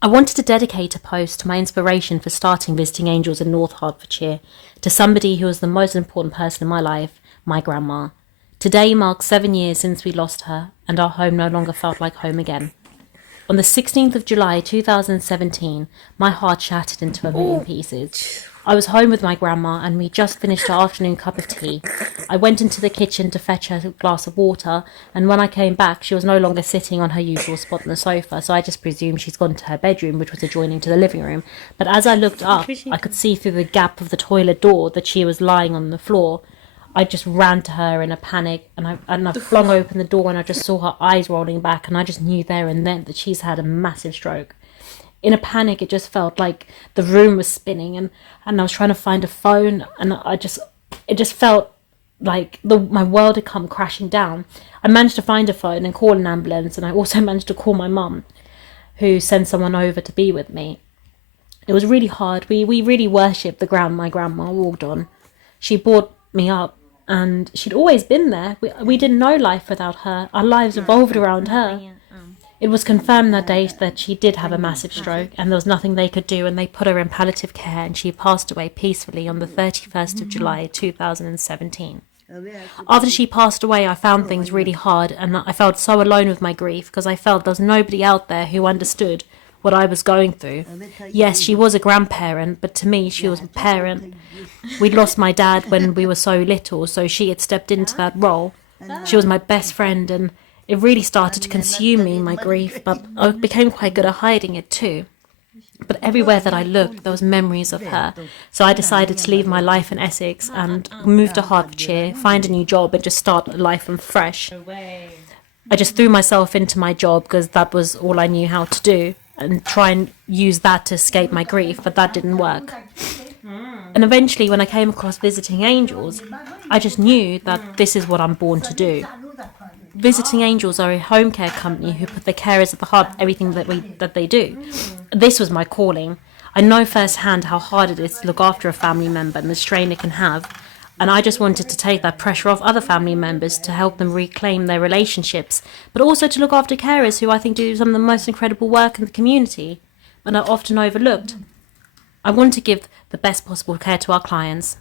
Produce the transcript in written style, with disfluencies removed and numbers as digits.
I wanted to dedicate a post to my inspiration for starting Visiting Angels in North Hertfordshire to somebody who was the most important person in my life, my grandma. Today marks 7 years since we lost her, and our home no longer felt like home again. On the 16th of July 2017, my heart shattered into a million pieces. I was home with my grandma and we just finished our afternoon cup of tea. I went into the kitchen to fetch her a glass of water, and when I came back she was no longer sitting on her usual spot on the sofa, so I just presumed she's gone to her bedroom, which was adjoining to the living room. But as I looked up, I could see through the gap of the toilet door that she was lying on the floor. I just ran to her in a panic, and I flung open the door, and I just saw her eyes rolling back, and I just knew there and then that she's had a massive stroke. In a panic, it just felt like the room was spinning, and I was trying to find a phone, and it just felt like my world had come crashing down. I managed to find a phone and call an ambulance, and I also managed to call my mum, who sent someone over to be with me. It was really hard. We really worshipped the ground my grandma walked on. She brought me up, and she'd always been there. We didn't know life without her. Our lives revolved around her. It was confirmed that day that she did have a massive stroke, and there was nothing they could do, and they put her in palliative care, and she passed away peacefully on the 31st of July 2017. After she passed away, I found things really hard, and I felt so alone with my grief because I felt there was nobody out there who understood what I was going through. Yes, she was a grandparent, but to me she was a parent. We'd lost my dad when we were so little, so she had stepped into that role. She was my best friend, and it really started to consume me, my grief, but I became quite good at hiding it too. But everywhere that I looked, there was memories of her. So I decided to leave my life in Essex and move to Hertfordshire, find a new job, and just start life from fresh. I just threw myself into my job because that was all I knew how to do, and try and use that to escape my grief, but that didn't work. And eventually, when I came across Visiting Angels, I just knew that this is what I'm born to do. Visiting Angels are a home care company who put the carers at the heart of everything that they do. This was my calling. I know firsthand how hard it is to look after a family member and the strain it can have, and I just wanted to take that pressure off other family members to help them reclaim their relationships, but also to look after carers who I think do some of the most incredible work in the community and are often overlooked. I want to give the best possible care to our clients.